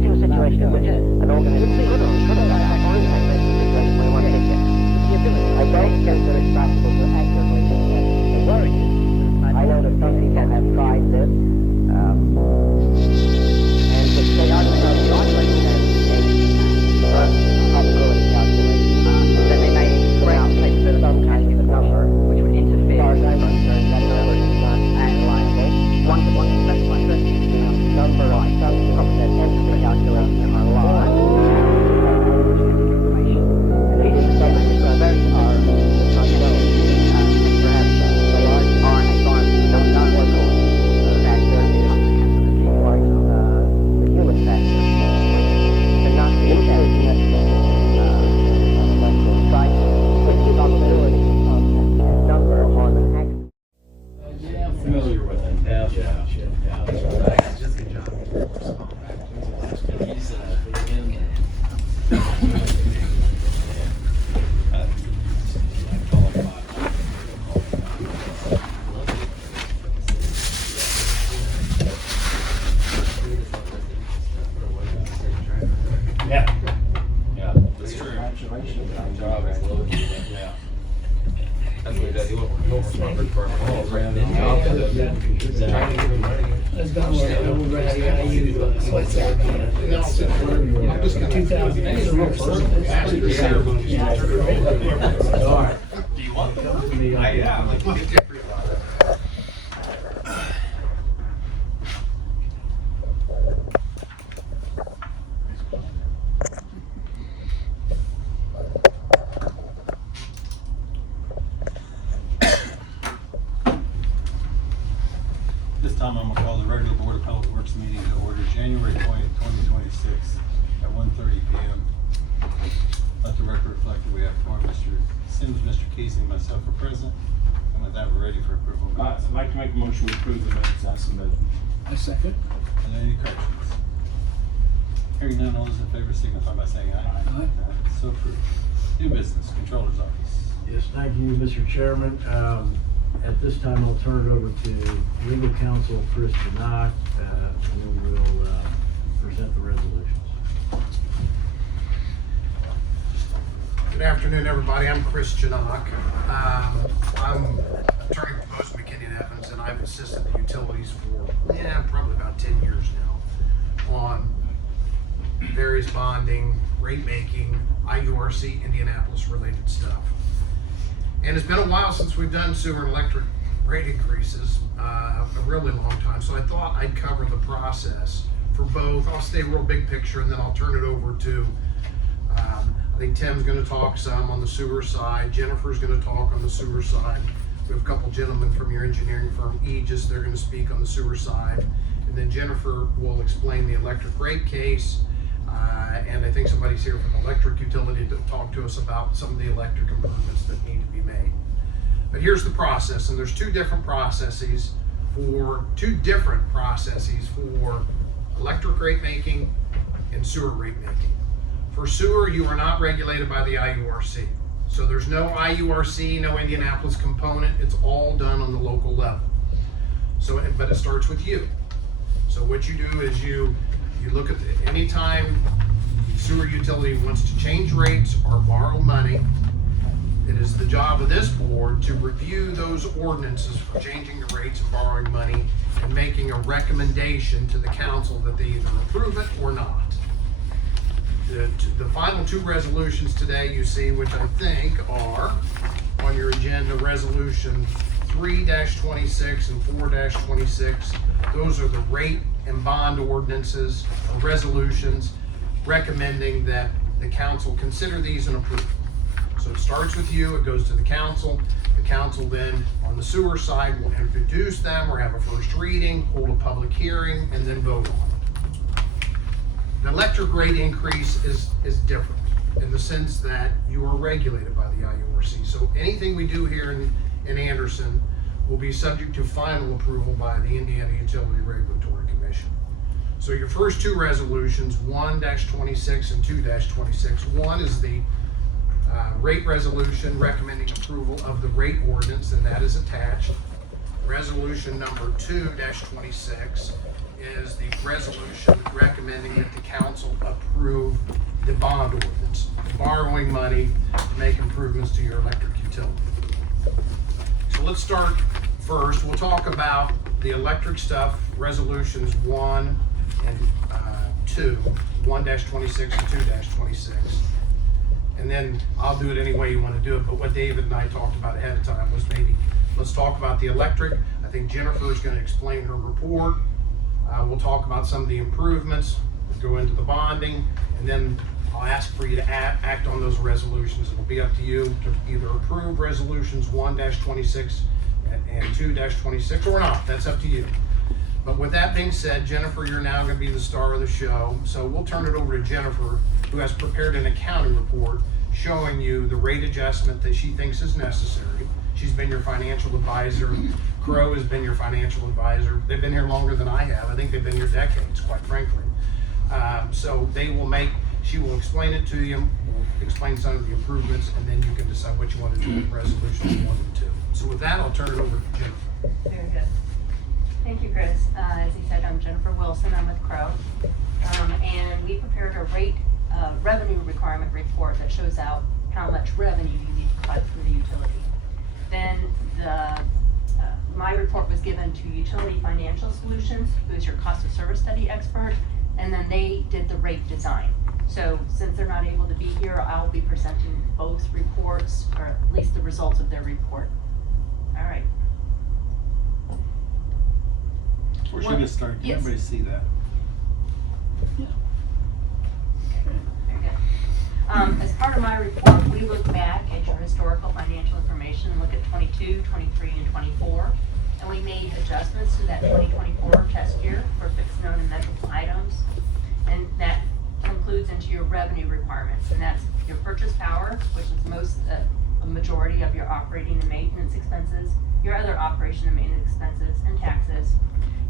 to a situation in which an organism could impact or impact the situation where one takes it. I don't think that it's possible to accurately worry you. I know that some people have tried this, and if they are to know the operating probability calculation, then they may come out with some kind of a number which would interfere. As far as I'm concerned, that number is not reliable. One specify number of some that entity calculation are lost. Information. And these are some very perhaps the large RNA farm not local factor or the human factor. And not the impact try to put the probability of that number on an axis. Yeah, I'm familiar with it. Yeah. Just good job. He's yeah, that's true. Good job. Yeah. That's what he does. He will respond for department calls, right? Let's go where you what's that? I'm just gonna 2000. All right. Do you want them? Yeah. This time I'm gonna call the regular Board of Public Works meeting to order January 20th, 2026 at 1:30 p.m. Let the record reflect that we have four, Mr. Sims, Mr. Casey, and myself are present. And with that, we're ready for approval. I'd like to make a motion to approve the minutes as submitted. I second. Are there any corrections? Hearing none, all those in favor signify by saying aye. Aye. So approved. New business, Controller's Office. Yes, thank you, Mr. Chairman. At this time, I'll turn it over to legal counsel Chris Janot, who will present the resolutions. Good afternoon, everybody. I'm Chris Janot. I'm attorney proposed McKinney & Evans, and I've assisted the utilities for probably about 10 years now on various bonding, rate making, IURC, Indianapolis related stuff. And it's been a while since we've done sewer and electric rate increases, a really long time. So I thought I'd cover the process for both. I'll stay real big picture, and then I'll turn it over to, I think Tim's gonna talk some on the sewer side. Jennifer's gonna talk on the sewer side. We have a couple gentlemen from your engineering firm, Aegis, they're gonna speak on the sewer side. And then Jennifer will explain the electric rate case. And I think somebody's here from the electric utility to talk to us about some of the electric improvements that need to be made. But here's the process, and there's two different processes for electric rate making and sewer rate making. For sewer, you are not regulated by the IURC. So there's no IURC, no Indianapolis component. It's all done on the local level. So, but it starts with you. So what you do is you look at any time sewer utility wants to change rates or borrow money, it is the job of this board to review those ordinances for changing the rates and borrowing money and making a recommendation to the council that they either approve it or not. The final two resolutions today you see, which I think are on your agenda, resolution 3-26 and 4-26. Those are the rate and bond ordinances or resolutions recommending that the council consider these and approve. So it starts with you, it goes to the council. The council then, on the sewer side, will introduce them or have a first reading, hold a public hearing, and then vote on it. The electric rate increase is different in the sense that you are regulated by the IURC. So anything we do here in Anderson will be subject to final approval by the Indiana Utility Regulatory Commission. So your first two resolutions, 1-26 and 2-26. One is the rate resolution recommending approval of the rate ordinance, and that is attached. Resolution number 2-26 is the resolution recommending that the council approve the bond ordinance, borrowing money to make improvements to your electric utility. So let's start first. We'll talk about the electric stuff, resolutions 1 and 2, 1-26 and 2-26. And then I'll do it any way you want to do it, but what David and I talked about ahead of time was maybe, let's talk about the electric. I think Jennifer is going to explain her report. We'll talk about some of the improvements, we'll go into the bonding, and then I'll ask for you to act on those resolutions. It'll be up to you to either approve resolutions 1-26 and 2-26 or not. That's up to you. But with that being said, Jennifer, you're now going to be the star of the show. So we'll turn it over to Jennifer, who has prepared an accounting report showing you the rate adjustment that she thinks is necessary. She's been your financial advisor. Crow has been your financial advisor. They've been here longer than I have. I think they've been here decades, quite frankly. So she will explain it to you, we'll explain some of the improvements, and then you can decide what you want to do with resolutions 1 and 2. So with that, I'll turn it over to Jennifer. Very good. Thank you, Chris. As he said, I'm Jennifer Wilson. I'm with Crow. And we prepared a revenue requirement report that shows out how much revenue you need to provide for the utility. Then my report was given to Utility Financial Solutions, who is your cost of service study expert, and then they did the rate design. So since they're not able to be here, I'll be presenting both reports, or at least the results of their report. All right. Before she gets started, can Yes. everybody see that? Very good. As part of my report, we look back at your historical financial information, look at 22, 23, and 24, and we made adjustments to that 2024 test year for fixed known and measurable items, and that includes into your revenue requirements, and that's your purchase power, which is a majority of your operating and maintenance expenses, your other operation and maintenance expenses, and taxes.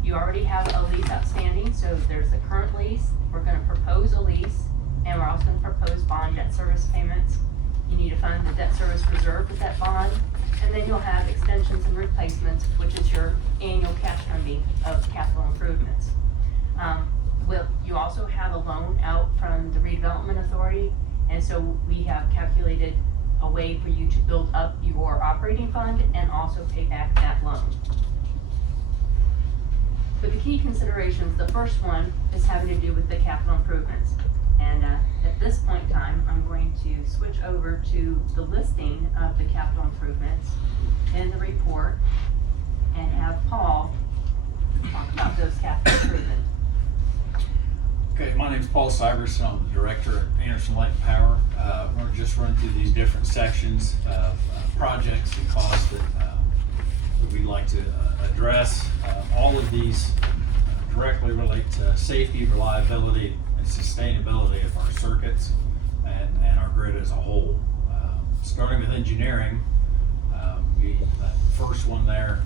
You already have a lease outstanding, so there's the current lease. We're going to propose a lease, and we're also going to propose bond debt service payments. You need to fund the debt service reserve with that bond, and then you'll have extensions and replacements, which is your annual cash funding of capital improvements. You also have a loan out from the redevelopment authority, and so we have calculated a way for you to build up your operating fund and also pay back that loan. But the key considerations, the first one is having to do with the capital improvements. And at this point in time, I'm going to switch over to the listing of the capital improvements in the report and have Paul talk about those capital improvements. Okay, my name's Paul Syverson. I'm the director at Anderson Light and Power. We're going to just run through these different sections of projects and costs that we'd like to address. All of these directly relate to safety, reliability, and sustainability of our circuits and our grid as a whole. Starting with engineering, that first one there,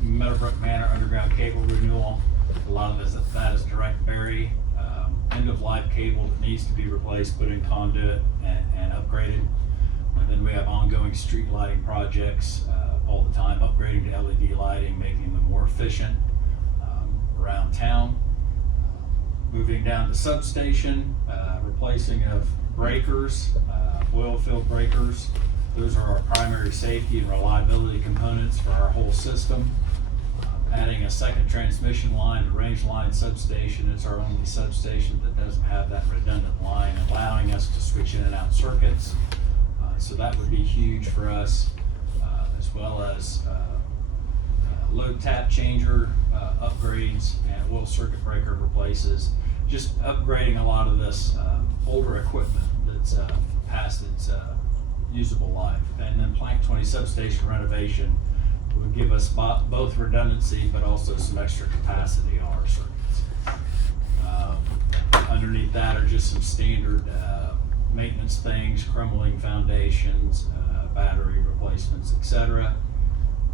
Meadowbrook Manor underground cable renewal. A lot of that is direct bury, end-of-life cable that needs to be replaced, put in conduit, and upgraded. And then we have ongoing street lighting projects all the time, upgrading to LED lighting, making them more efficient around town. Moving down to substation, replacing of breakers, oil field breakers. Those are our primary safety and reliability components for our whole system. Adding a second transmission line, a range line substation. It's our only substation that doesn't have that redundant line, allowing us to switch in and out circuits. So that would be huge for us, as well as load tap changer upgrades and oil circuit breaker replaces. Just upgrading a lot of this older equipment that's past its usable life. And then Plank 20 substation renovation would give us both redundancy but also some extra capacity on our circuits. Underneath that are just some standard maintenance things, crumbling foundations, battery replacements, etc.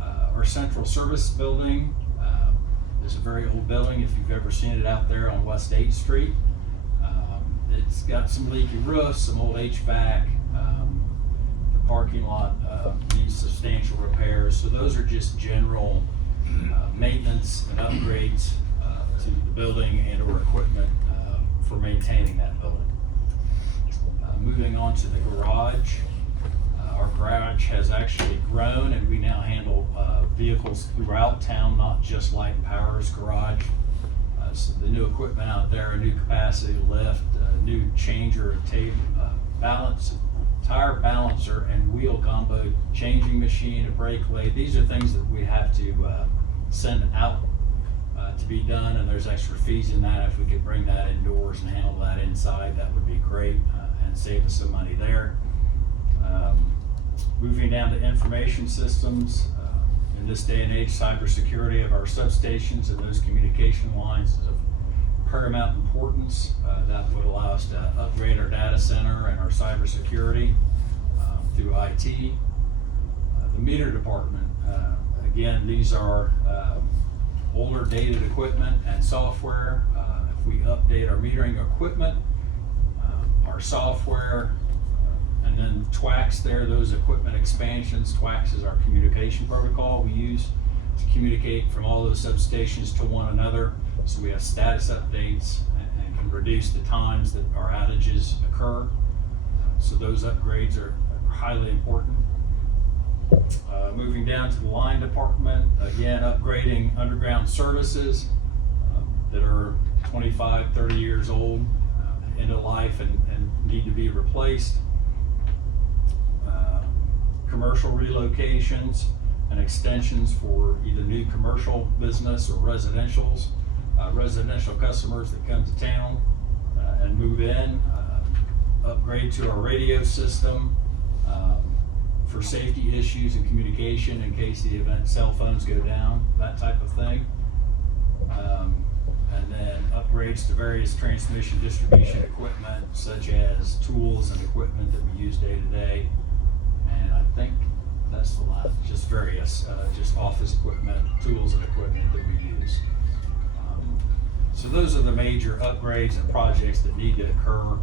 Our central service building is a very old building. If you've ever seen it out there on West 8th Street, it's got some leaky roofs, some old HVAC. The parking lot needs substantial repairs. So those are just general maintenance and upgrades to the building and or equipment for maintaining that building. Moving on to the garage. Our garage has actually grown, and we now handle vehicles throughout town, not just Light and Power's garage. So the new equipment out there, a new capacity lift, a new changer, a tire balancer, and wheel gumbo changing machine, a brake lathe. These are things that we have to send out to be done, and there's extra fees in that. If we could bring that indoors and handle that inside, that would be great and save us some money there. Moving down to information systems, in this day and age, cybersecurity of our substations and those communication lines is of paramount importance. That would allow us to upgrade our data center and our cybersecurity through IT. The meter department, again, these are older dated equipment and software. If we update our metering equipment, our software, and then TWAX there, those equipment expansions. TWAX is our communication protocol we use to communicate from all those substations to one another. So we have status updates and can reduce the times that our outages occur. So those upgrades are highly important. Moving down to the line department, again, upgrading underground services that are 25, 30 years old, end of life and need to be replaced. Commercial relocations and extensions for either new commercial business or residential customers that come to town and move in. Upgrade to our radio system for safety issues and communication in case the event cell phones go down, that type of thing. And then upgrades to various transmission distribution equipment such as tools and equipment that we use day to day. And I think that's the last, just various, just office equipment, tools and equipment that we use. So those are the major upgrades and projects that need to occur.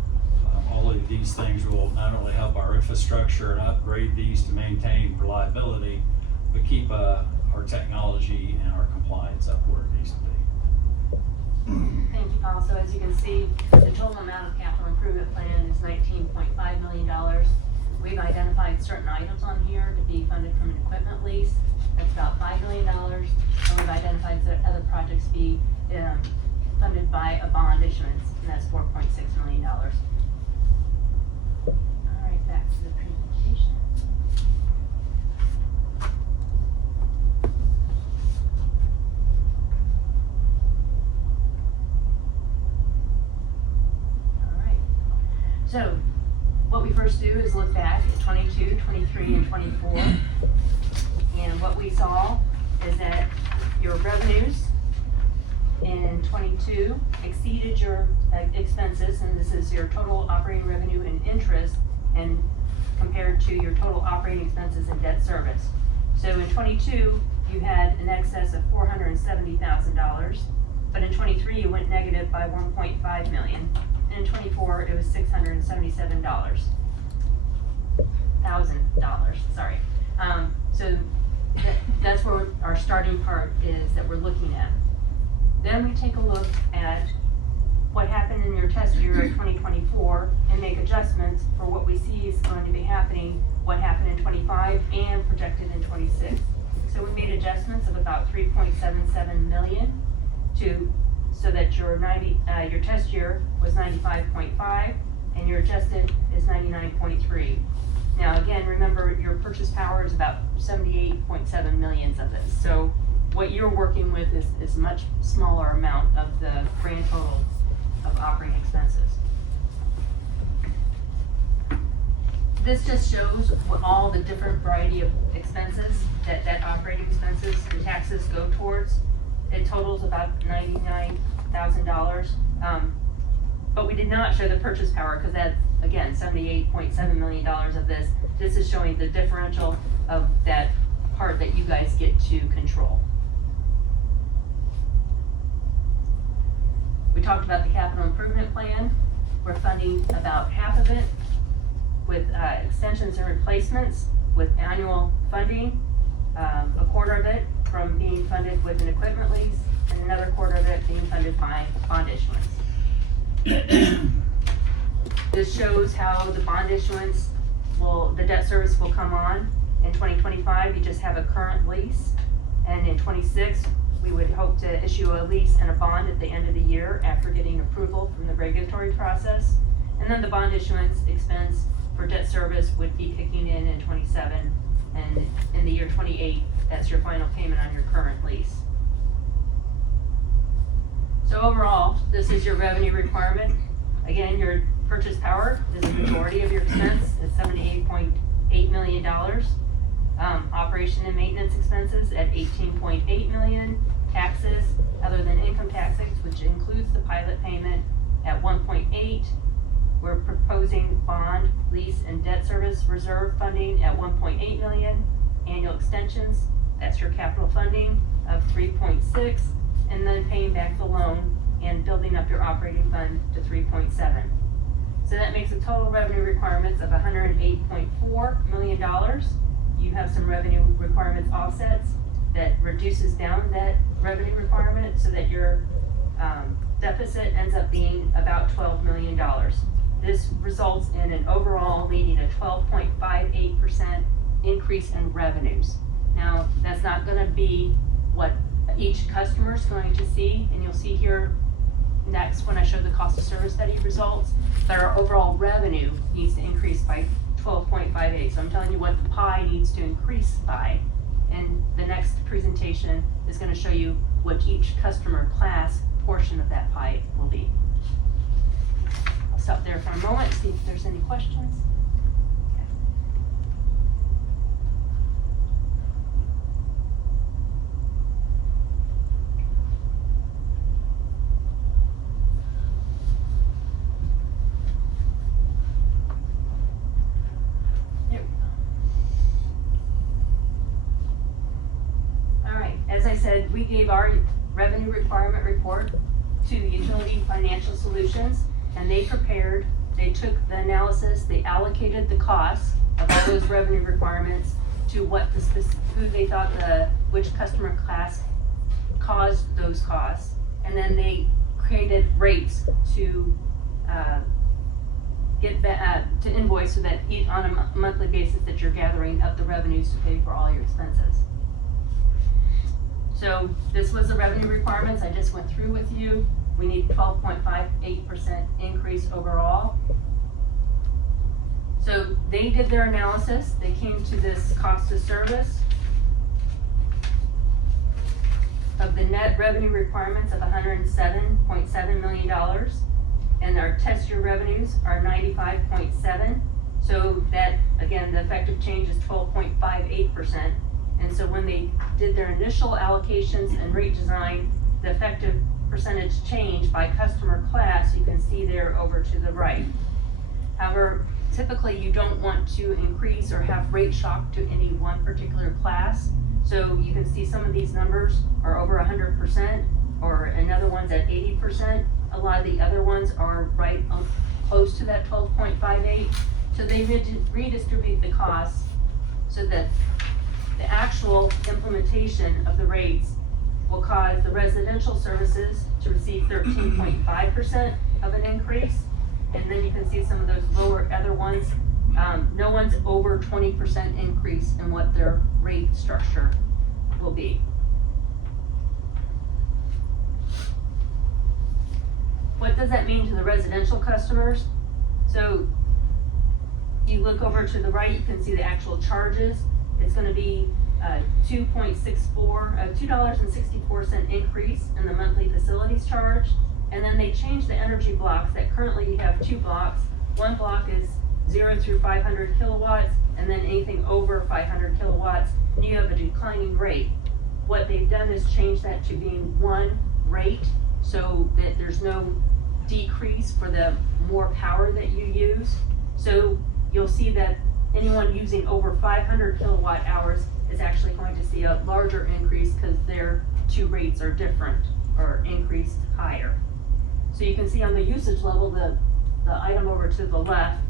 All of these things will not only help our infrastructure and upgrade these to maintain reliability, but keep our technology and our compliance up where it needs to be. Thank you, Paul. So as you can see, the total amount of capital improvement plan is $19.5 million. We've identified certain items on here to be funded from an equipment lease. That's about $5 million. And we've identified that other projects be funded by a bond issuance, and that's $4.6 million. All right, back to the presentation. All right. So what we first do is look back at 22, 23, and 24. And what we saw is that your revenues in 22 exceeded your expenses, and this is your total operating revenue and interest, and compared to your total operating expenses and debt service. So in 22, you had an excess of $470,000, but in 23 you went negative by $1.5 million. And in 24 it was $677,000. Sorry. So that's where our starting part is that we're looking at. Then we take a look at what happened in your test year of 2024 and make adjustments for what we see is going to be happening, what happened in 25 and projected in 26. So we made adjustments of about $3.77 million so that your test year was 95.5 and your adjusted is 99.3. Now again, remember your purchase power is about 78.7 millions of this. So what you're working with is much smaller amount of the grand total of operating expenses. This just shows what all the different variety of expenses that operating expenses, the taxes go towards. It totals about $99,000. But we did not show the purchase power because that's, again, $78.7 million of this. This is showing the differential of that part that you guys get to control. We talked about the capital improvement plan. We're funding about half of it with extensions and replacements with annual funding, a quarter of it from being funded with an equipment lease, and another quarter of it being funded by bond issuance. This shows how the bond issuance the debt service will come on. In 2025, you just have a current lease, and in 26, we would hope to issue a lease and a bond at the end of the year after getting approval from the regulatory process. And then the bond issuance expense for debt service would be kicking in 27, and in the year 28, that's your final payment on your current lease. So overall, this is your revenue requirement. Again, your purchase power is the majority of your expense, it's $78.8 million. Operation and maintenance expenses at $18.8 million. Taxes, other than income taxes, which includes the pilot payment, at $1.8. We're proposing bond, lease, and debt service reserve funding at $1.8 million. Annual extensions, that's your capital funding of $3.6, and then paying back the loan and building up your operating fund to $3.7. So that makes a total revenue requirements of $108.4 million. You have some revenue requirements offsets that reduces down that revenue requirement so that your deficit ends up being about $12 million. This results in an overall needing a 12.58% increase in revenues. Now, that's not gonna be what each customer is going to see, and you'll see here next when I show the cost of service study results, that our overall revenue needs to increase by 12.58. So I'm telling you what the pie needs to increase by. And the next presentation is going to show you what each customer class portion of that pie will be. I'll stop there for a moment, see if there's any questions. Okay. As I said, we gave our revenue requirement report to the Utility Financial Solutions, and they took the analysis, they allocated the costs of all those revenue requirements to who they thought which customer class caused those costs, and then they created rates to to invoice so that on a monthly basis that you're gathering up the revenues to pay for all your expenses. So this was the revenue requirements I just went through with you. We need 12.58% increase overall. So they did their analysis. They came to this cost of service of the net revenue requirements of $107.7 million. And our test year revenues are 95.7. So that, again, the effective change is 12.58%. And so when they did their initial allocations and rate design, the effective percentage change by customer class, you can see there over to the right. However, typically you don't want to increase or have rate shock to any one particular class. So you can see some of these numbers are over 100%, or another one's at 80%. A lot of the other ones are right close to that 12.58. So they redistribute the costs so that the actual implementation of the rates will cause the residential services to receive 13.5% of an increase. And then you can see some of those other ones, no one's over 20% increase in what their rate structure will be. What does that mean to the residential customers? So you look over to the right, you can see the actual charges. It's going to be $2.64 increase in the monthly facilities charge. And then they changed the energy blocks that currently you have two blocks. One block is 0 through 500 kilowatts, and then anything over 500 kilowatts, and you have a declining rate. What they've done is change that to being one rate so that there's no decrease for the more power that you use. So you'll see that anyone using over 500 kilowatt hours is actually going to see a larger increase because their two rates are different or increased higher. So you can see on the usage level, the item over to the left,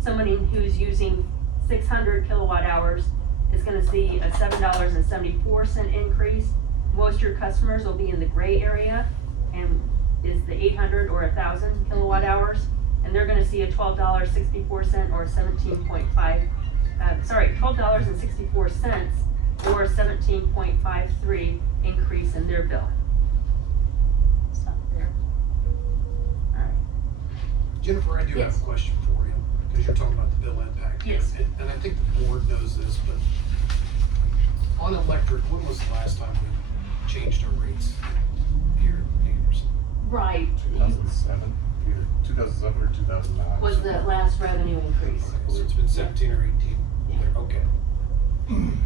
somebody who's using 600 kilowatt hours is going to see a $7.74 increase. Most of your customers will be in the gray area, and is the 800 or 1,000 kilowatt and they're gonna see a $12.64 or $12.64 or 17.53 increase in their bill. Stop there. All right. Jennifer, I do have Yes. a question for you, because you're talking about the bill impact. Yes. And I think the board knows this, but on electric, when was the last time we changed our rates here in Anderson? Right, 2007, either 2007 or 2009. was the last revenue increase. So it's been 17 or 18. Okay.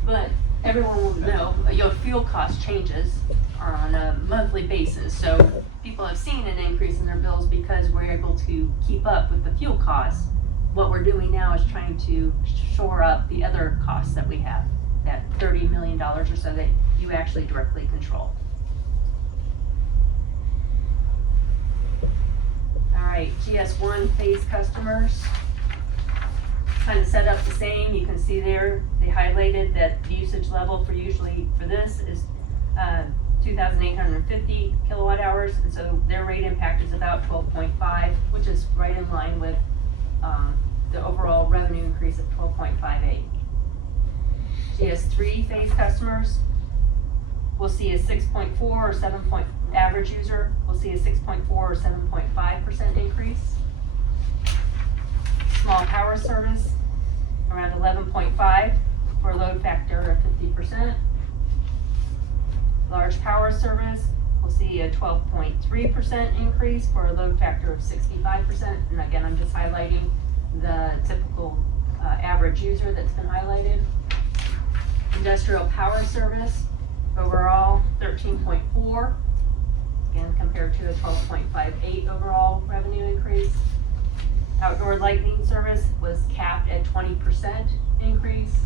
But everyone will know, your fuel cost changes on a monthly basis. So people have seen an increase in their bills because we're able to keep up with the fuel costs. What we're doing now is trying to shore up the other costs that we have, that $30 million or so that you actually directly control. All right, GS1 phase customers. Kind of set up the same. You can see there, they highlighted that the usage level for this is 2,850 kilowatt hours, and so their rate impact is about 12.5, which is right in line with the overall revenue increase of 12.58. GS3 phase customers will see a 6.4 or 7 point, average user will see a 6.4 or 7.5% increase. Small power service, around 11.5 for a load factor of 50%. Large power service will see a 12.3% increase for a load factor of 65%. And again, I'm just highlighting the typical average user that's been highlighted. Industrial power service, overall 13.4, again compared to a 12.58 overall revenue increase. Outdoor lighting service was capped at 20% increase.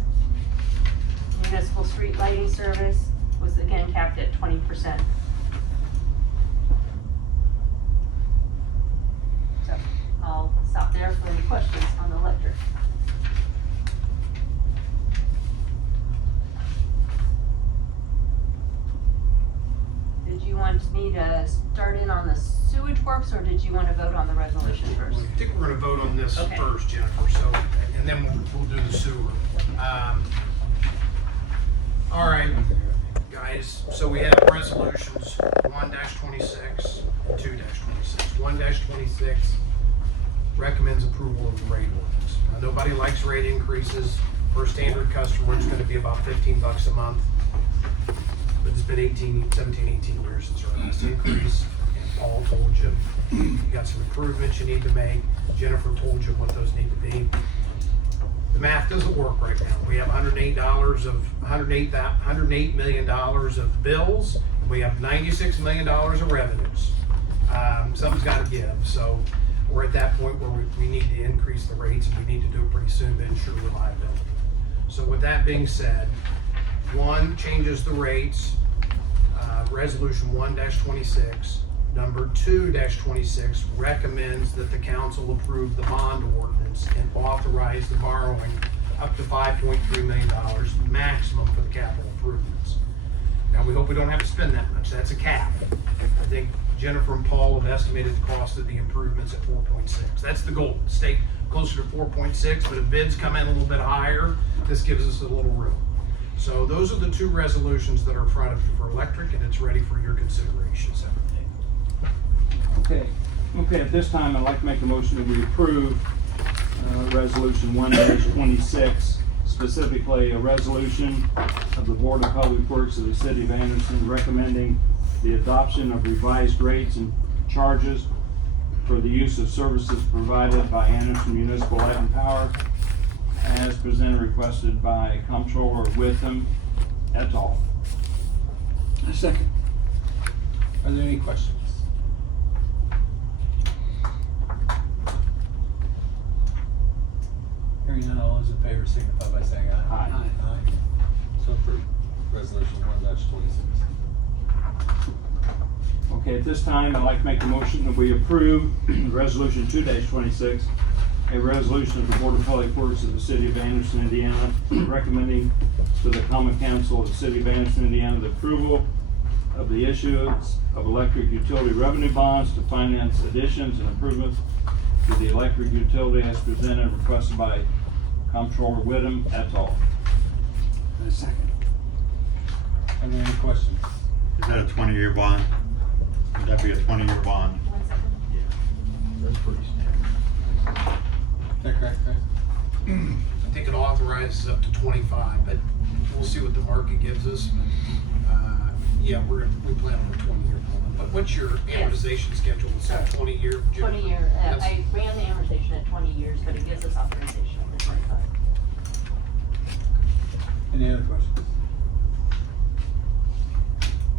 Municipal street lighting service was again capped at 20%. So I'll stop there for any questions on the electric. Did you want me to start in on the sewage works, or did you want to vote on the resolution first? I think we're gonna vote on this Okay. first, Jennifer, so, and then we'll do the sewer. All right, guys, so we have resolutions 1-26 and 2-26. 1-26 recommends approval of the rate ordinance. Now, nobody likes rate increases. For a standard customer, it's gonna be about $15 a month. But it's been 17, 18 years since our last increase, and Paul told you, you got some improvements you need to make. Jennifer told you what those need to be. The math doesn't work right now. We have $108 million of bills, and we have $96 million of revenues. Something's gotta give, so we're at that point where we need to increase the rates, and we need to do it pretty soon to ensure reliability. So with that being said, one changes the rates, resolution 1-26. Number 2-26 recommends that the council approve the bond ordinance and authorize the borrowing up to $5.3 million maximum for the capital improvements. Now, we hope we don't have to spend that much. That's a cap. I think Jennifer and Paul have estimated the cost of the improvements at 4.6. That's the goal, stay closer to 4.6, but if bids come in a little bit higher, this gives us a little room. So those are the two resolutions that are in front of you for electric, and it's ready for your consideration separately. Okay, at this time, I'd like to make a motion that we approve resolution 1-26, specifically a resolution of the Board of Public Works of the City of Anderson recommending the adoption of revised rates and charges for the use of services provided by Anderson Municipal Light and Power as presented requested by Comptroller Witham et al. A second. Are there any questions? Hearing none, all those in favor signify by saying aye. Aye. Aye. So approved. Resolution 1-26. Okay, at this time, I'd like to make a motion that we approve resolution 2-26, a resolution of the Board of Public Works of the City of Anderson, Indiana, recommending to the Common Council of the City of Anderson, Indiana, the approval of the issuance of electric utility revenue bonds to finance additions and improvements to the electric utility as presented, requested by Comptroller Whittam. That's all. Second. Are there any questions? Is that a 20-year bond? Would that be a 20-year bond? One second. That's pretty standard. Is that correct, Chris? I think it authorizes up to 25, but we'll see what the market gives us. Yeah, we plan on a 20-year bond. But what's your Yes. amortization schedule? Is that 20-year? 20-year, I ran the amortization at 20 years, but it gives us authorization for 25. Any other questions?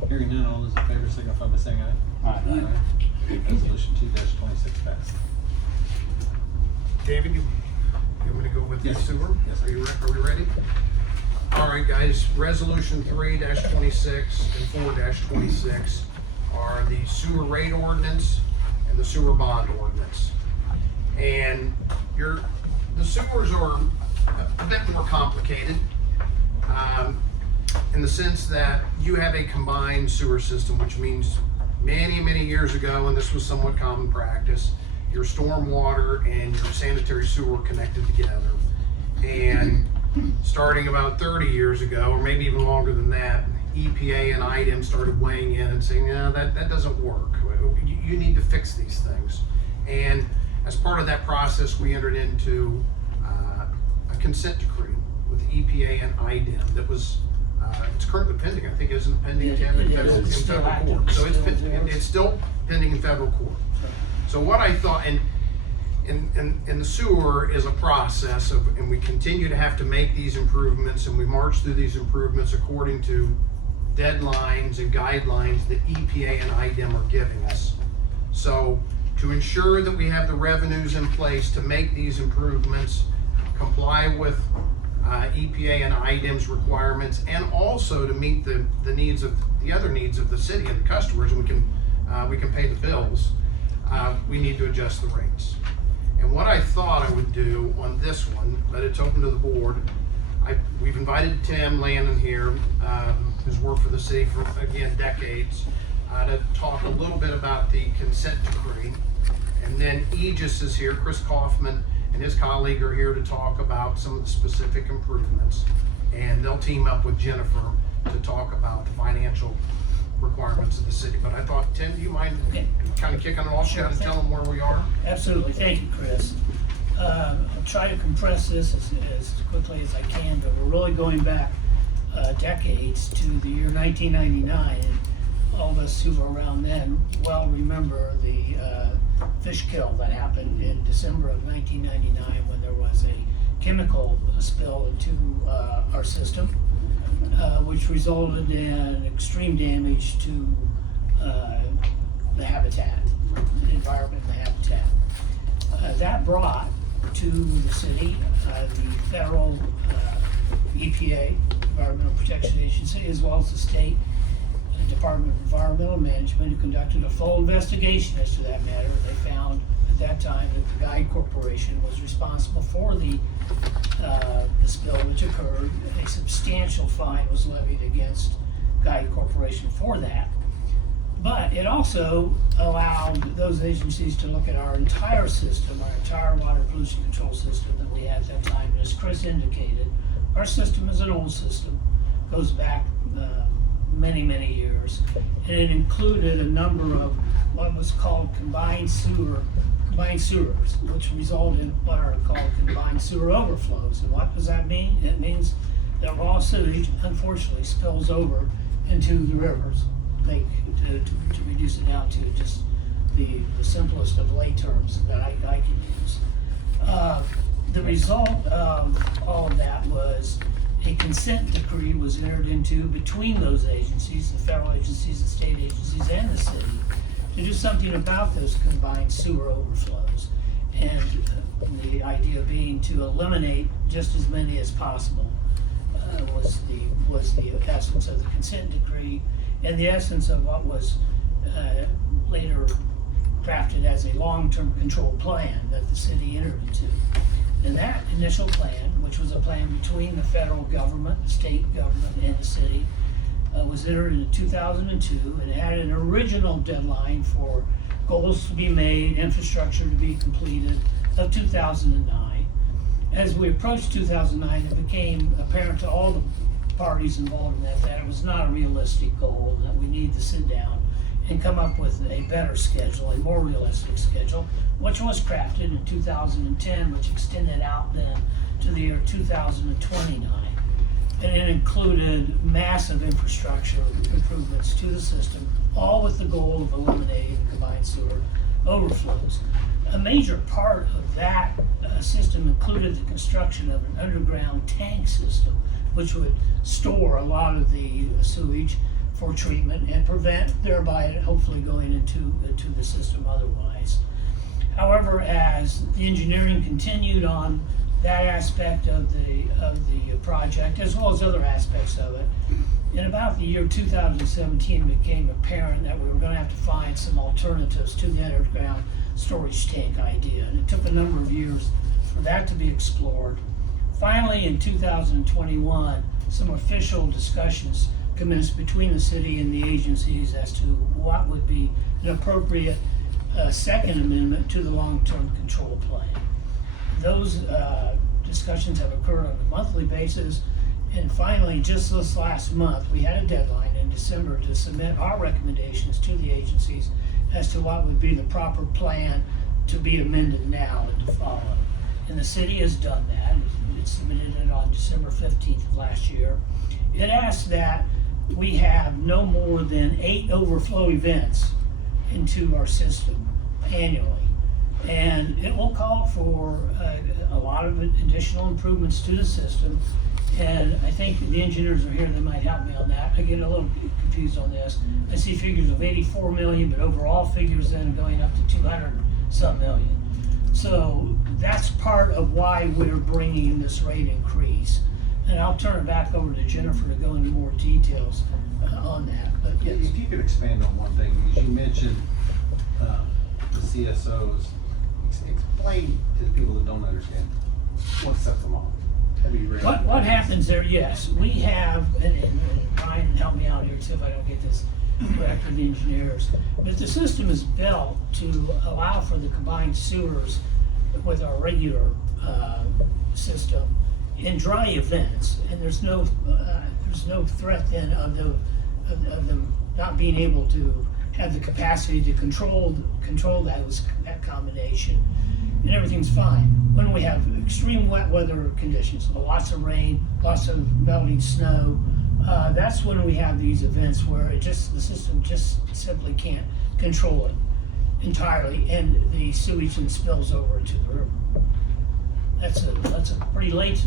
Hearing none, all those in favor signify by saying aye. Aye. Resolution 2-26 passed. David, you want me to go with the Yes. sewer? Yes. Are we ready? All right, guys, resolution 3-26 and 4-26 are the sewer rate ordinance and the sewer bond ordinance. And the sewers are a bit more complicated, in the sense that you have a combined sewer system, which means many, many years ago, and this was somewhat common practice, your stormwater and your sanitary sewer connected together. And starting about 30 years ago, or maybe even longer than that, EPA and IDEM started weighing in and saying, no, that doesn't work. You need to fix these things. And as part of that process, we entered into a consent decree with EPA and IDEM that was, it's currently pending. I think isn't it pending, Tim, in federal court. So it's still pending in federal court. So what I thought, and the sewer is a process of, and we continue to have to make these improvements, and we march through these improvements according to deadlines and guidelines that EPA and IDEM are giving us. So to ensure that we have the revenues in place to make these improvements, comply with EPA and IDEM's requirements, and also to meet the needs of the other needs of the city and the customers, and we can pay the bills, we need to adjust the rates. And what I thought I would do on this one, but it's open to the board, we've invited Tim Landon here, who's worked for the city for, again, decades, to talk a little bit about the consent decree. And then Aegis is here, Chris Kaufman and his colleague are here to talk about some of the specific improvements. And they'll team up with Jennifer to talk about the financial requirements of the city. But I thought, Tim, do you mind kind of kicking it off, Sure. and tell them where we are? Absolutely, thank you, Chris. I'll try to compress this as quickly as I can, but we're really going back decades to the year 1999, and all of us who were around then well remember the fish kill that happened in December of 1999 when there was a chemical spill into our system, which resulted in extreme damage to the habitat, the environment and the habitat. That brought to the city the federal EPA, Environmental Protection Agency, as well as the state Department of Environmental Management, who conducted a full investigation as to that matter. They found at that time that the Guide Corporation was responsible for the spill which occurred. A substantial fine was levied against Guide Corporation for that. But it also allowed those agencies to look at our entire system, our entire water pollution control system that we had at that time. And as Chris indicated, our system is an old system, goes back many, many years. And it included a number of what was called combined sewers, which result in what are called combined sewer overflows. And what does that mean? It means that raw sewage unfortunately spills over into the rivers. To reduce it down to just the simplest of lay terms that I can use. The result of all of that was a consent decree was entered into between those agencies, the federal agencies, the state agencies, and the city, to do something about those combined sewer overflows. And the idea being to eliminate just as many as possible was the essence of the consent decree, and the essence of what was later crafted as a long-term control plan that the city entered into. And that initial plan, which was a plan between the federal government, the state government, and the city, was entered in 2002, and it had an original deadline for goals to be made, infrastructure to be completed of 2009. As we approached 2009, it became apparent to all the parties involved in that it was not a realistic goal, that we need to sit down and come up with a better schedule, a more realistic schedule, which was crafted in 2010, which extended out then to the year 2029. And it included massive infrastructure improvements to the system, all with the goal of eliminating combined sewer overflows. A major part of that system included the construction of an underground tank system, which would store a lot of the sewage for treatment and prevent thereby it hopefully going into the system otherwise. However, as the engineering continued on that aspect of the project, as well as other aspects of it, in about the year 2017, it became apparent that we were going to have to find some alternatives to the underground storage tank idea. And it took a number of years for that to be explored. Finally, in 2021, some official discussions commenced between the city and the agencies as to what would be an appropriate second amendment to the long-term control plan. Those discussions have occurred on a monthly basis, and finally, just this last month, we had a deadline in December to submit our recommendations to the agencies as to what would be the proper plan to be amended now and to follow. And the city has done that. It submitted it on December 15th of last year. It asked that we have no more than 8 overflow events into our system annually. And it will call for a lot of additional improvements to the system. And I think the engineers are here that might help me on that. I get a little confused on this. I see figures of 84 million, but overall figures then going up to 200 some million. So that's part of why we're bringing this rate increase. And I'll turn it back over to Jennifer to go into more details on that. But yes. If you could expand on one thing, because you mentioned the CSOs. Explain to the people that don't understand what sets them off. What happens there, yes, we have, and Brian, help me out here too if I don't get this correct with the engineers, but the system is built to allow for the combined sewers with our regular system in dry events, and there's no threat then of them not being able to have the capacity to control that combination, and everything's fine. When we have extreme wet weather conditions, lots of rain, lots of melting snow, that's when we have these events where the system just simply can't control it entirely, and the sewage then spills over into the river. That's a pretty late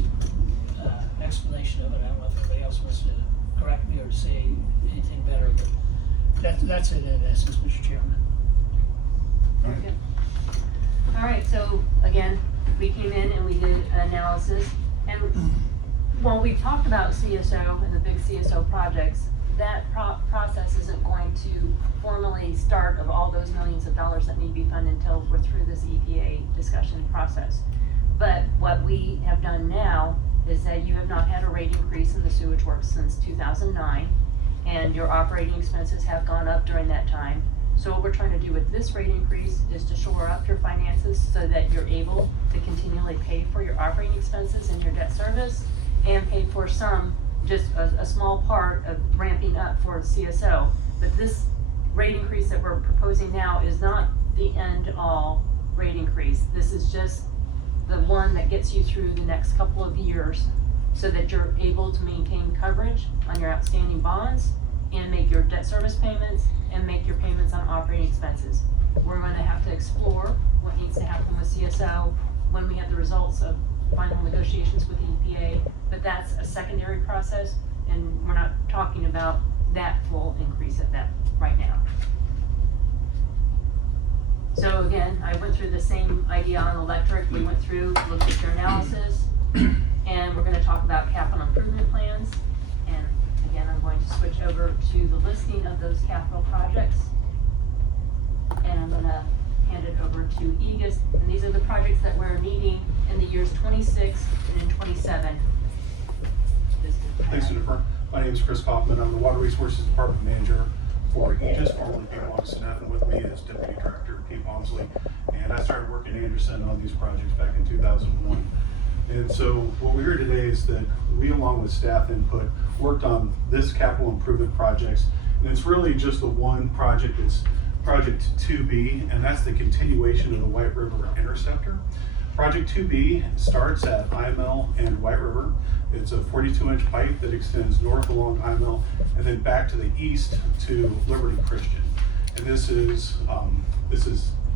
explanation of it. I don't know if anybody else wants to correct me or say anything better, but that's it in essence, Mr. Chairman. All right, so again, we came in and we did an analysis, and while we talked about CSO and the big CSO projects, that process isn't going to formally start of all those millions of dollars that need to be funded until we're through this EPA discussion process. But what we have done now is that you have not had a rate increase in the sewage works since 2009, and your operating expenses have gone up during that time. So what we're trying to do with this rate increase is to shore up your finances so that you're able to continually pay for your operating expenses and your debt service, and pay for just a small part of ramping up for CSO. But this rate increase that we're proposing now is not the end all rate increase. This is just the one that gets you through the next couple of years so that you're able to maintain coverage on your outstanding bonds and make your debt service payments and make your payments on operating expenses. We're going to have to explore what needs to happen with CSO when we have the results of final negotiations with the EPA, but that's a secondary process, and we're not talking about that full increase at that right now. So again, I went through the same idea on electric. We went through, looked at your analysis, and we're going to talk about capital improvement plans. And again, I'm going to switch over to the listing of those capital projects, and I'm going to hand it over to Aegis. And these are the projects that we're needing in the years 26 and in 27. Thanks, Jennifer. My name is Chris Kaufman. I'm the Water Resources Department Manager for just formally Pete Walmsley. And with me is Deputy Director Pete Walmsley. And I started working at Anderson on these projects back in 2001. And so what we're here today is that we, along with staff input, worked on this capital improvement projects. And it's really just the one project. It's Project 2B, and that's the continuation of the White River Interceptor. Project 2B starts at IML and White River. It's a 42-inch pipe that extends north along IML and then back to the east to Liberty Christian. And this is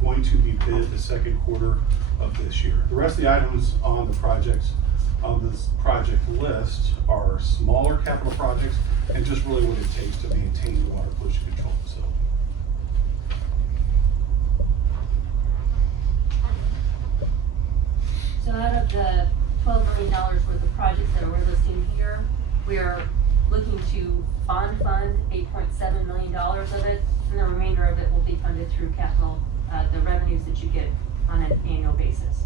going to be bid the second quarter of this year. The rest of the items on the projects on this project list are smaller capital projects and just really what it takes to maintain water pollution control. So out of the $12 million worth of projects that we're listing here, we are looking to bond fund $8.7 million of it, and the remainder of it will be funded through capital, the revenues that you get on an annual basis.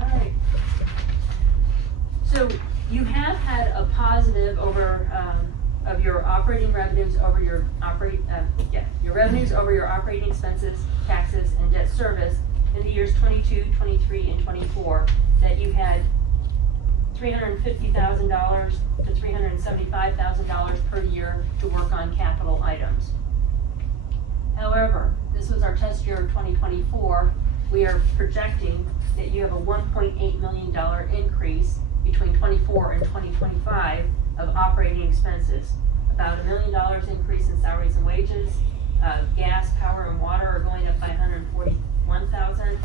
All right. So you have had a positive over of your operating revenues over your your revenues over your operating expenses, taxes, and debt service in the years 22, 23, and 24. That you had $350,000 to $375,000 per year to work on capital items. However, this was our test year of 2024. We are projecting that you have a $1.8 million increase between 24 and 2025 of operating expenses. About $1 million increase in salaries and wages. Gas, power, and water are going up by $141,000.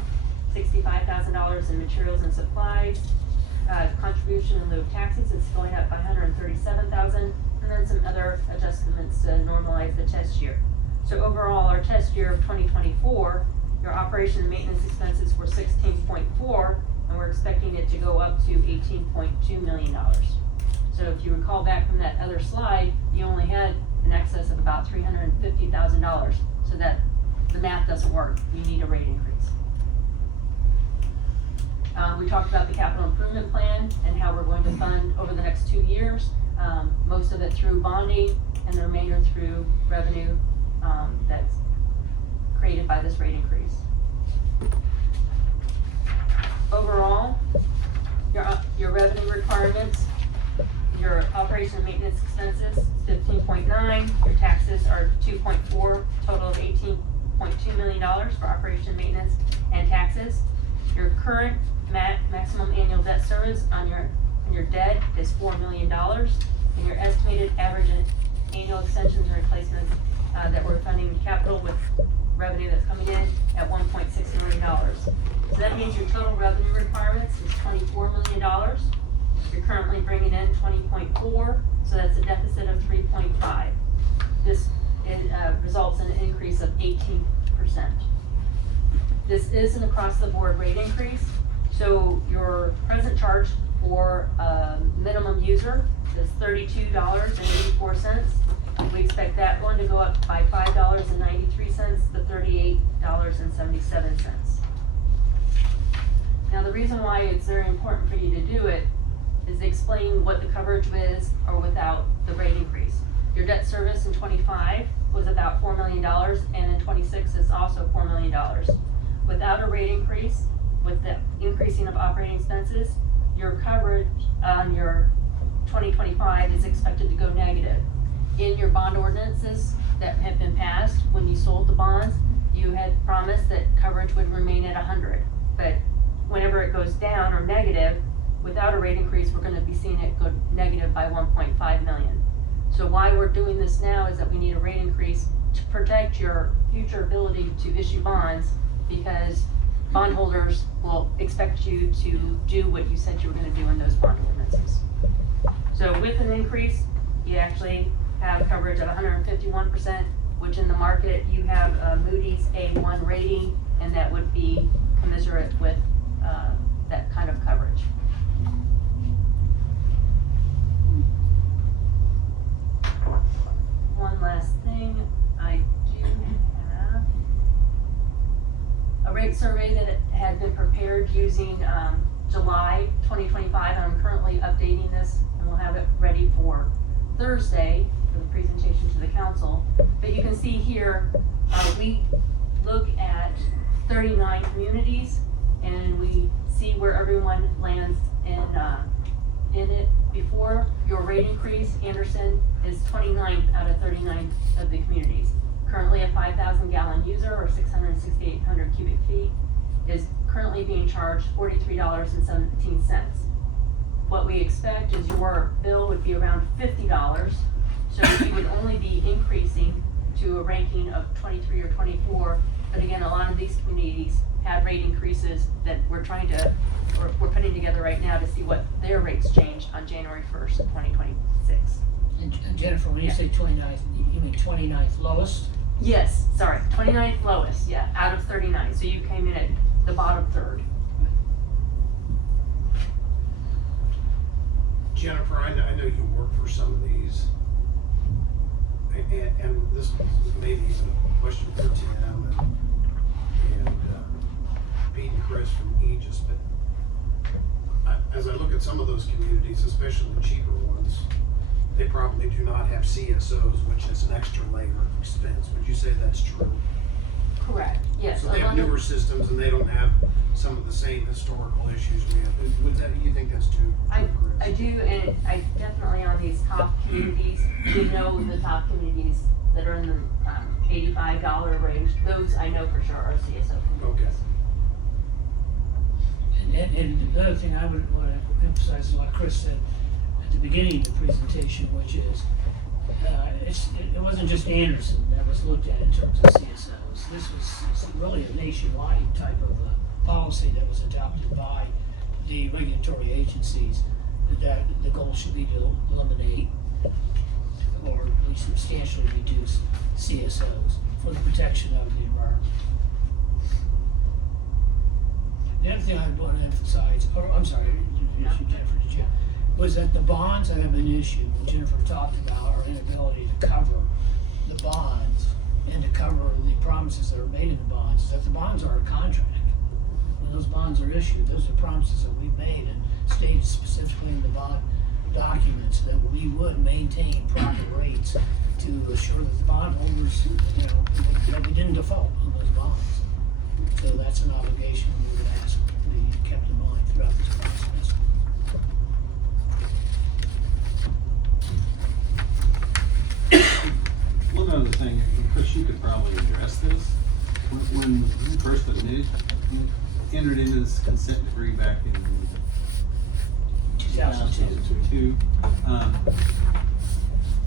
$65,000 in materials and supplies. Contribution in lieu of taxes is going up by $137,000, and then some other adjustments to normalize the test year. So overall, our test year of 2024, your operation and maintenance expenses were 16.4, and we're expecting it to go up to $18.2 million. So if you recall back from that other slide, you only had an excess of about $350,000. So that the math doesn't work. You need a rate increase. We talked about the capital improvement plan and how we're going to fund over the next 2 years. Most of it through bonding and the remainder through revenue that's created by this rate increase. Overall, your revenue requirements, your operation and maintenance expenses is 15.9, your taxes are 2.4, total of $18.2 million for operation and maintenance and taxes. Your current maximum annual debt service on your debt is $4 million, and your estimated average annual extensions and replacements that we're funding capital with revenue that's coming in at $1.6 million. So that means your total revenue requirements is $24 million. You're currently bringing in 20.4, so that's a deficit of 3.5. This results in an increase of 18%. This is an across-the-board rate increase, so your present charge for a minimum user is $32.84. We expect that one to go up by $5.93 to $38.77. Now the reason why it's very important for you to do it is to explain what the coverage is or without the rate increase. Your debt service in 25 was about $4 million, and in 26 it's also $4 million. Without a rate increase, with the increasing of operating expenses, your coverage on your 2025 is expected to go negative. In your bond ordinances that have been passed, when you sold the bonds, you had promised that coverage would remain at 100. But whenever it goes down or negative, without a rate increase, we're going to be seeing it go negative by 1.5 million. So why we're doing this now is that we need a rate increase to protect your future ability to issue bonds, because bondholders will expect you to do what you said you were going to do in those bond ordinances. So with an increase, you actually have coverage of 151%, which in the market you have a Moody's A1 rating, and that would be commensurate with that kind of coverage. One last thing, I do have a rate survey that had been prepared using July 2025, and I'm currently updating this, and we'll have it ready for Thursday for the presentation to the council. But you can see here, we look at 39 communities, and we see where everyone lands in it. Before your rate increase, Anderson is 29th out of 39 of the communities. Currently a 5,000 gallon user, or 6,800 cubic feet, is currently being charged $43.17. What we expect is your bill would be around $50, so you would only be increasing to a ranking of 23 or 24. But again, a lot of these communities had rate increases that we're putting together right now to see what their rates changed on January 1st, 2026. And Jennifer, when you say 29th, you mean 29th lowest? Yes, sorry, 29th lowest, yeah, out of 39. So you came in at the bottom third. Jennifer, I know you work for some of these, and this may be a question for TM and Pete and Chris from Aegis, but as I look at some of those communities, especially the cheaper ones, they probably do not have CSOs, which is an extra layer of expense. Would you say that's true? Correct, yes. So they have newer systems and they don't have some of the same historical issues we have. Would that, you think that's true? I do, and I definitely on these top communities, we know the top communities that are in the $85 range, those I know for sure are CSO communities. Okay. And the other thing I would want to emphasize is what Chris said at the beginning of the presentation, which is it wasn't just Anderson that was looked at in terms of CSOs. This was really a nationwide type of policy that was adopted by the regulatory agencies, that the goal should be to eliminate or at least substantially reduce CSOs for the protection of the environment. The other thing I want to emphasize, Jennifer, was that the bonds that have been issued, Jennifer talked about our inability to cover the bonds and to cover the promises that are made in the bonds, is that the bonds are a contract. When those bonds are issued, those are promises that we've made and stated specifically in the bond documents that we would maintain proper rates to assure that the bondholders, that we didn't default on those bonds. So that's an obligation we would ask to be kept in mind throughout this process. One other thing, Chris, you could probably address this. When you first entered into this consent decree back in 2002,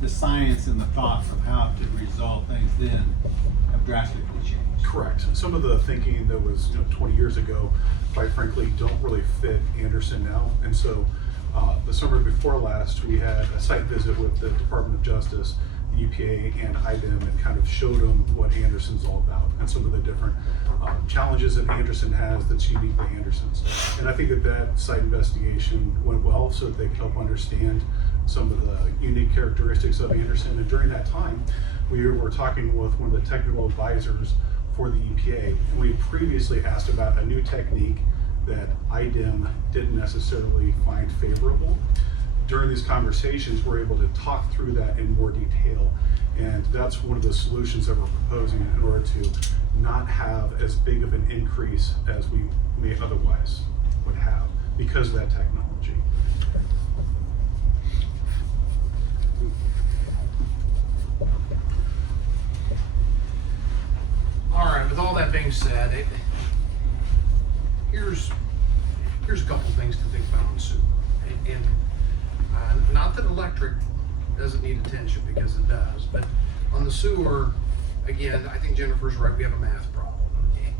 the science and the thoughts of how to resolve things then have drastically changed. Correct. Some of the thinking that was 20 years ago, quite frankly, don't really fit Anderson now. And so the summer before last, we had a site visit with the Department of Justice, the EPA, and IDEM, and kind of showed them what Anderson's all about and some of the different challenges that Anderson has that's unique to Anderson's. And I think that site investigation went well so that they could help understand some of the unique characteristics of Anderson. And during that time, we were talking with one of the technical advisors for the EPA, and we had previously asked about a new technique that IDEM didn't necessarily find favorable. During these conversations, we're able to talk through that in more detail, and that's one of the solutions that we're proposing in order to not have as big of an increase as we may otherwise would have because of that technology. All right, with all that being said, here's a couple things to think about on sewer. And not that electric doesn't need attention, because it does, but on the sewer, again, I think Jennifer's right, we have a math problem.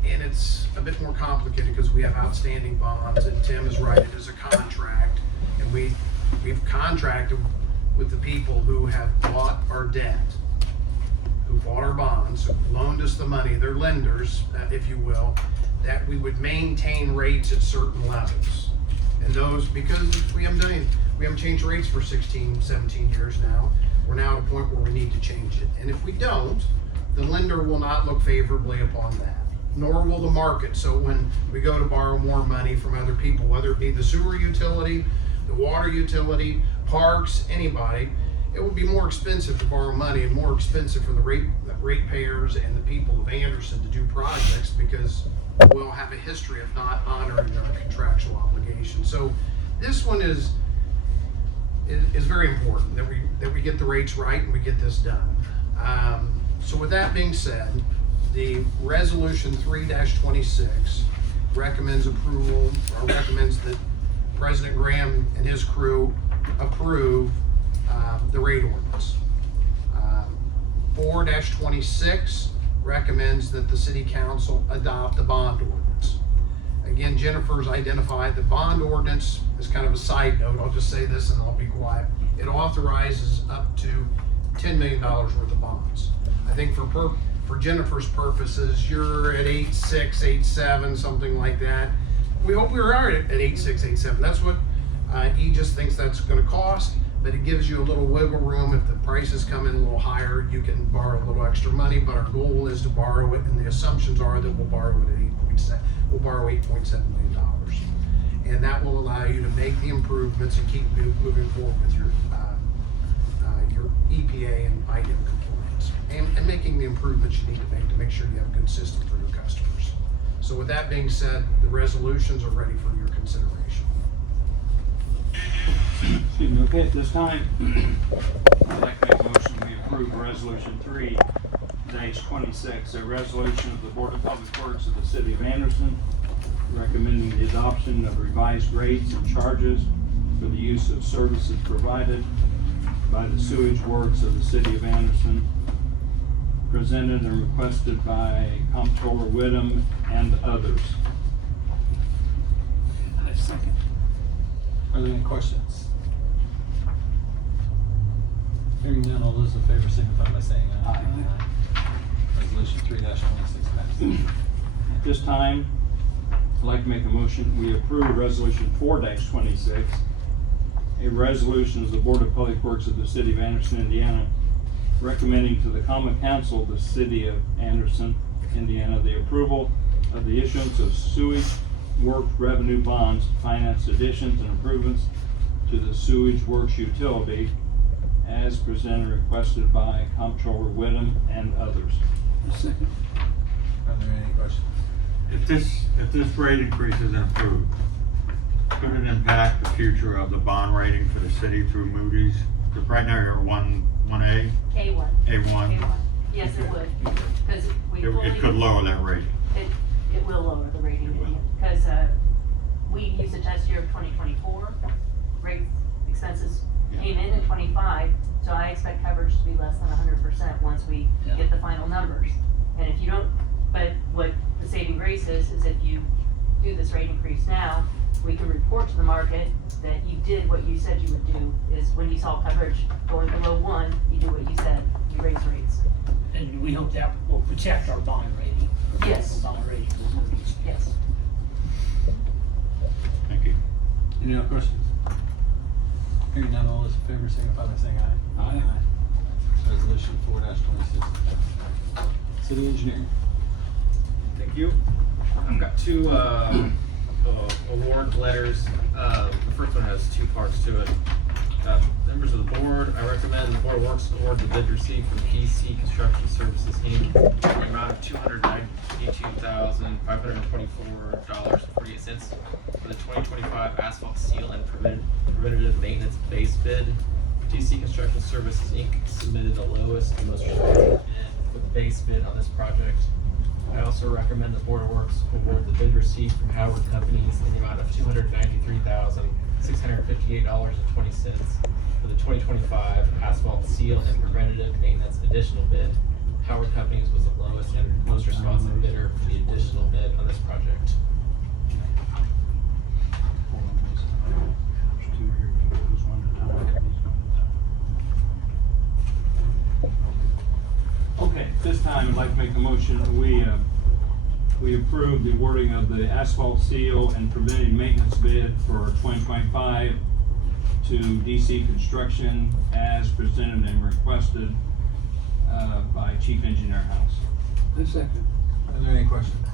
And it's a bit more complicated because we have outstanding bonds, and Tim is right, it is a contract, and we've contracted with the people who have bought our debt, who bought our bonds, who loaned us the money, they're lenders, if you will, that we would maintain rates at certain levels. And those, because we haven't changed rates for 16, 17 years now, we're now at a point where we need to change it. And if we don't, the lender will not look favorably upon that. nor will the market. So when we go to borrow more money from other people, whether it be the sewer utility, the water utility, parks, anybody, it would be more expensive to borrow money and more expensive for the ratepayers and the people of Anderson to do projects, because we'll have a history of not honoring our contractual obligations. So this one is very important that we get the rates right and we get this done. So with that being said, the resolution 3-26 recommends approval, or recommends that President Graham and his crew approve the rate ordinance. 4-26 recommends that the city council adopt the bond ordinance. Again, Jennifer's identified the bond ordinance as kind of a side note. I'll just say this and I'll be quiet. It authorizes up to $10 million worth of bonds. I think for Jennifer's purposes, you're at 8.6, 8.7, something like that. We hope we are at 8.6, 8.7. That's what he just thinks that's going to cost, but it gives you a little wiggle room. If the prices come in a little higher, you can borrow a little extra money, but our goal is to borrow it, and the assumptions are that we'll borrow it at 8.7. We'll borrow $8.7 million. And that will allow you to make the improvements and keep moving forward with your EPA and IDEM compliance, and making the improvements you need to make sure you have a good system for your customers. So with that being said, the resolutions are ready for your consideration. Excuse me, okay, at this time, I'd like to make a motion we approve resolution 3-26, a resolution of the Board of Public Works of the City of Anderson, recommending the adoption of revised rates and charges for the use of services provided by the sewage works of the City of Anderson, presented and requested by Comptroller Whittam and others. Are there any questions? Hearing none, all those in favor signify by saying aye. Resolution 3-26 passes. At this time, I'd like to make a motion, we approve resolution 4-26, a resolution of the Board of Public Works of the City of Anderson, Indiana, recommending to the Common Council of the City of Anderson, Indiana, the approval of the issuance of sewage work revenue bonds to finance additions and improvements to the sewage works utility as presented and requested by Comptroller Whittam and others. Are there any questions? If this rate increase is approved, could it impact the future of the bond rating for the city through Moody's? Because right now you're 1A, A1. A1. Yes, it would, because we fully. It could lower that rate. It will lower the rating, because we used a test year of 2024. Rate expenses came in 25, so I expect coverage to be less than 100% once we get the final numbers. And if you don't, but what the saving grace is if you do this rate increase now, we can report to the market that you did what you said you would do, is when you saw coverage going below 1, you do what you said, you raise rates. And we hope that will protect our bond rating. Yes. Bond rating for Moody's. Yes. Thank you. Any other questions? Hearing none, all those in favor signify by saying aye. Aye. Resolution 4-26. City engineer. Thank you. I've got two award letters. The first one has two parts to it. Members of the board, I recommend the Board of Works award the bid received from PC Construction Services Inc. in the amount of $292,524.48 for the 2025 asphalt seal and preventative maintenance base bid. PC Construction Services Inc. submitted the lowest and most responsive bid with the base bid on this project. I also recommend the Board of Works award the bid received from Howard Companies in the amount of $293,658.20 for the 2025 asphalt seal and preventative maintenance additional bid. Howard Companies was the lowest and most responsive bidder for the additional bid on this project. Okay, at this time, I'd like to make a motion that we approve the awarding of the asphalt seal and preventive maintenance bid for 2025 to DC Construction as presented and requested by Chief Engineer House. Are there any questions?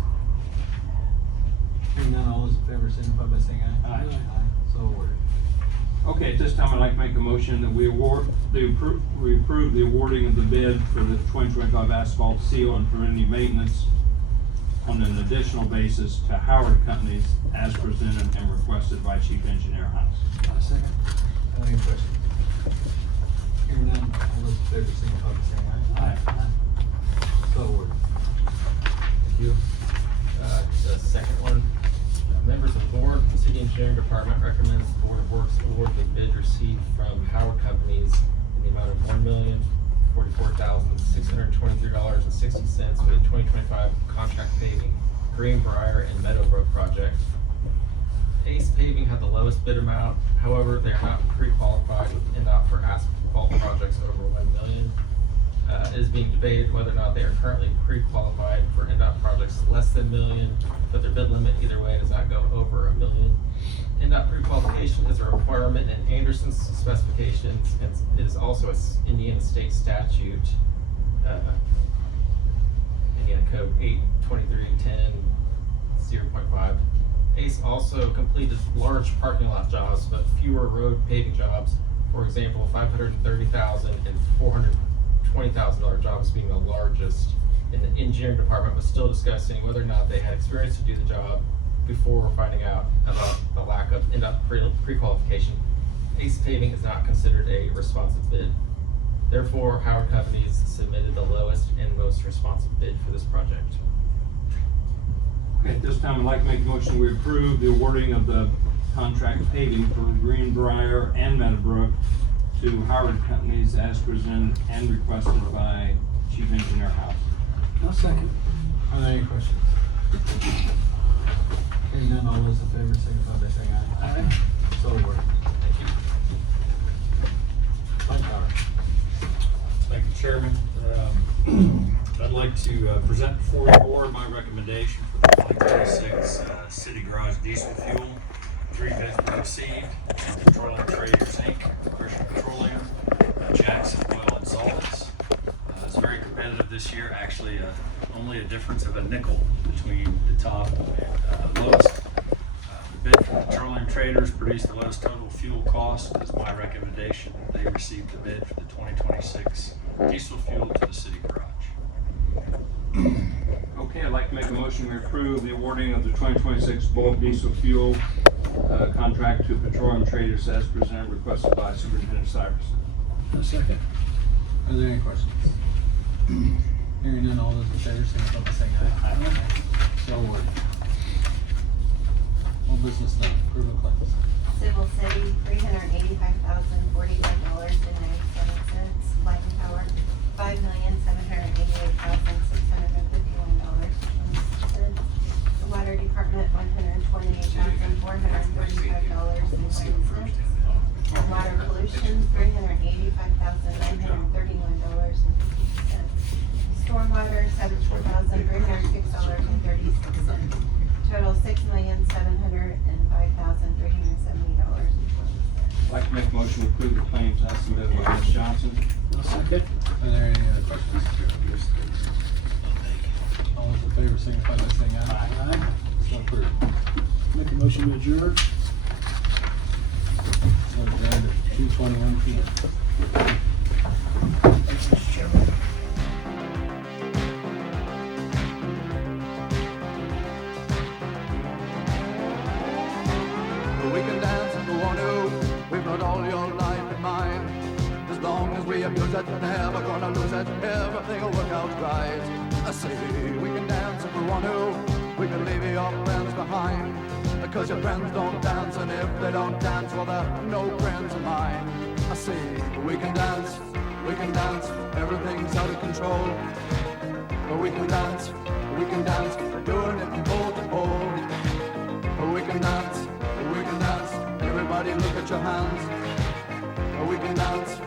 Hearing none, all those in favor signify by saying aye. Aye. So ordered. Okay, at this time, I'd like to make a motion that we approve the awarding of the bid for the 2025 asphalt seal and preventive maintenance on an additional basis to Howard Companies as presented and requested by Chief Engineer House. Second. Any questions? Hearing none, all those in favor signify by saying aye. So ordered. Thank you. The second one, members of the board, the city engineering department recommends the Board of Works award the bid received from Howard Companies in the amount of $1,044,623.60 for the 2025 contract paving Greenbrier and Meadowbrook project. Ace Paving had the lowest bid amount, however, they are not pre-qualified with NDOT for asphalt projects over $1 million. It is being debated whether or not they are currently pre-qualified for NDOT projects less than $1 million, but their bid limit either way does not go over $1 million. NDOT pre-qualification is a requirement in Anderson's specifications, and it is also an Indiana state statute, Indiana Code 82310.0.5. ACE also completed large parking lot jobs, but fewer road paving jobs. For example, $530,000 and $420,000 jobs being the largest. And the engineering department was still discussing whether or not they had experience to do the job before finding out about the lack of NDOT pre-qualification. ACE Paving is not considered a responsive bid. Therefore, Howard Companies submitted the lowest and most responsive bid for this project. Okay, at this time, I'd like to make a motion we approve the awarding of the contract paving for Greenbrier and Meadowbrook to Howard Companies as presented and requested by Chief Engineer House. I'll second. Are there any questions? Hearing none, all those in favor signify by saying aye. Aye. So ordered. Thank you. Mike Power. Thank you, Chairman. I'd like to present before the board my recommendation for the 2026 city garage diesel fuel. 3 bids were received: Petroleum Traders Inc., Christian Petroleum, Jackson Oil and Solids. It's very competitive this year, actually only a difference of a nickel between the top and lowest. The bid from Petroleum Traders produced the lowest total fuel cost. As my recommendation, they received the bid for the 2026 diesel fuel to the city garage. Okay, I'd like to make a motion we approve the awarding of the 2026 bulk diesel fuel contract to Petroleum Traders as presented, requested by Superintendent Cyrus. I'll second. Are there any questions? Hearing none, all those in favor signify by saying aye. So ordered. Old business then, approval of claims. Civil City, $385,045.97. Light and Power, $5,788,651.20. The Water Department, $128,435.20. Water Pollution, $385,931.50. Stormwater, $74,306.36. Total $6,705,370.20. I'd like to make a motion to approve the claims as submitted by Ms. Johnson. I'll second. Are there any other questions? All those in favor signify by saying aye. Aye. So approved. Make a motion to adjourn. So adjourned at 2:21 p.m. Thanks, Mr. Chairman. We can dance if we want to. We've got all your life in mind. As long as we abuse it, never gonna lose it. Everything will work out right. I say we can dance if we want to. We can leave your friends behind. Because your friends don't dance, and if they don't dance, well, they're no friends of mine. I say we can dance, everything's out of control. But we can dance, we're doing it from pole to pole. But we can dance, everybody look at your hands. But we can dance,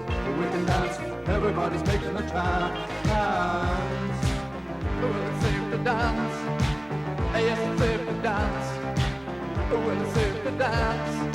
everybody's making a chance. Well, it's safe to dance, yes, it's safe to dance. Well, it's safe to dance.